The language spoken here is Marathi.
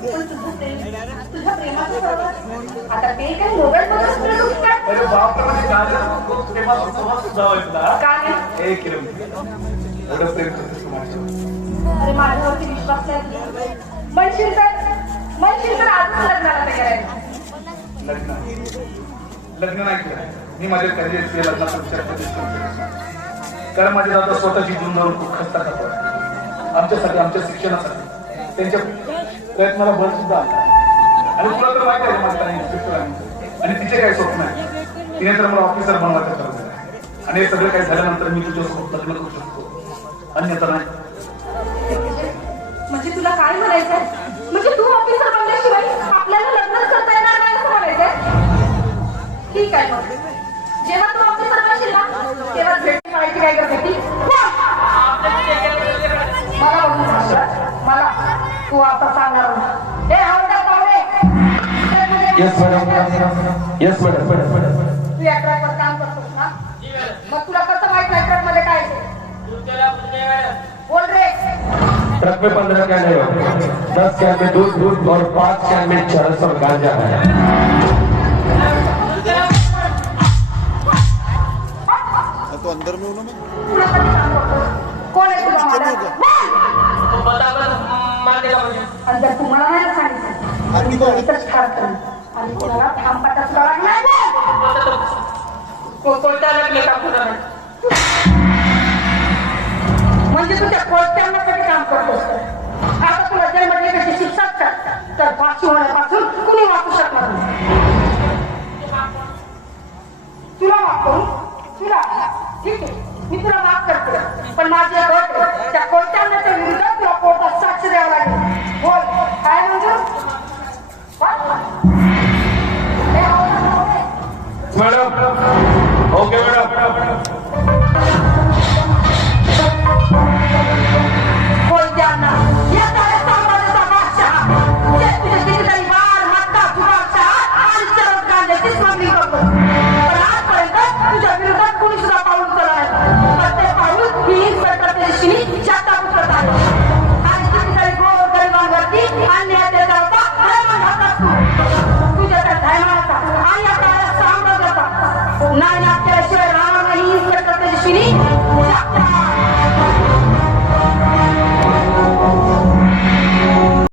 पण तुझ्या प्रेमाचं सर्व आता ते काय मोबाईल अरे बापरे म्हणजे गाडी प्रेमाचा संवाद सुद्धा व्हायचा काय 1 किलोमीटर एवढं प्रेम करतेस तू माझ्यावर. अरे माझ्यावरती विश्वास नाही म्हणशील तर आजच लग्नाला तयार आहे. लग्न नाही केलं मी माझ्या करिअरचे लग्नाचा विचार करते कारण माझे दादा स्वतःची गुंतवणूक खूप खस्ता करतात आमच्यासाठी आमच्या शिक्षणासाठी त्यांच्या प्रयत्नाला बळ सुद्धा आला आणि तुला तर माहिती आहे माझा इन्स्पेक्टर आहे आणि तिचे काही स्वप्न आहे तिने तर मला ऑफिसर बनवायचं ठरवलं आहे आणि हे सगळं काही झाल्यानंतर मी तुझ्यासोबत लग्न करू शकतो अन्यथा नाही. म्हणजे तुला काय म्हणायचंय म्हणजे तू ऑफिसर बनल्याशिवाय आपल्याला लग्नच करता येणार नाही असं म्हणायचंय. ठीक आहे मग जेव्हा तू ऑफिसर बनशील ना तेव्हा भेट माहिती काय करते मला बघून सांग मला तू आता सांगणार हे आवडा पाहुणे येस मॅडम तू या ट्रकवर काम करतोस ना मग तुला कसं माहित नाही ट्रक मध्ये काय बोल रे. ट्रक में 15 कैन है 10 कैन में दूध और 5 कैन में चरस और गांजा है. तो अंदर में होना तुला कधी काम करतोस कोण आहे तुझा मालक आणि जर तुम्हाला नाही सांगितलं इथंच ठार करेन आणि कोणाला थांबपाटा सुद्धा लागणार म्हणजे तुझ्या कोणत्या काम करतोस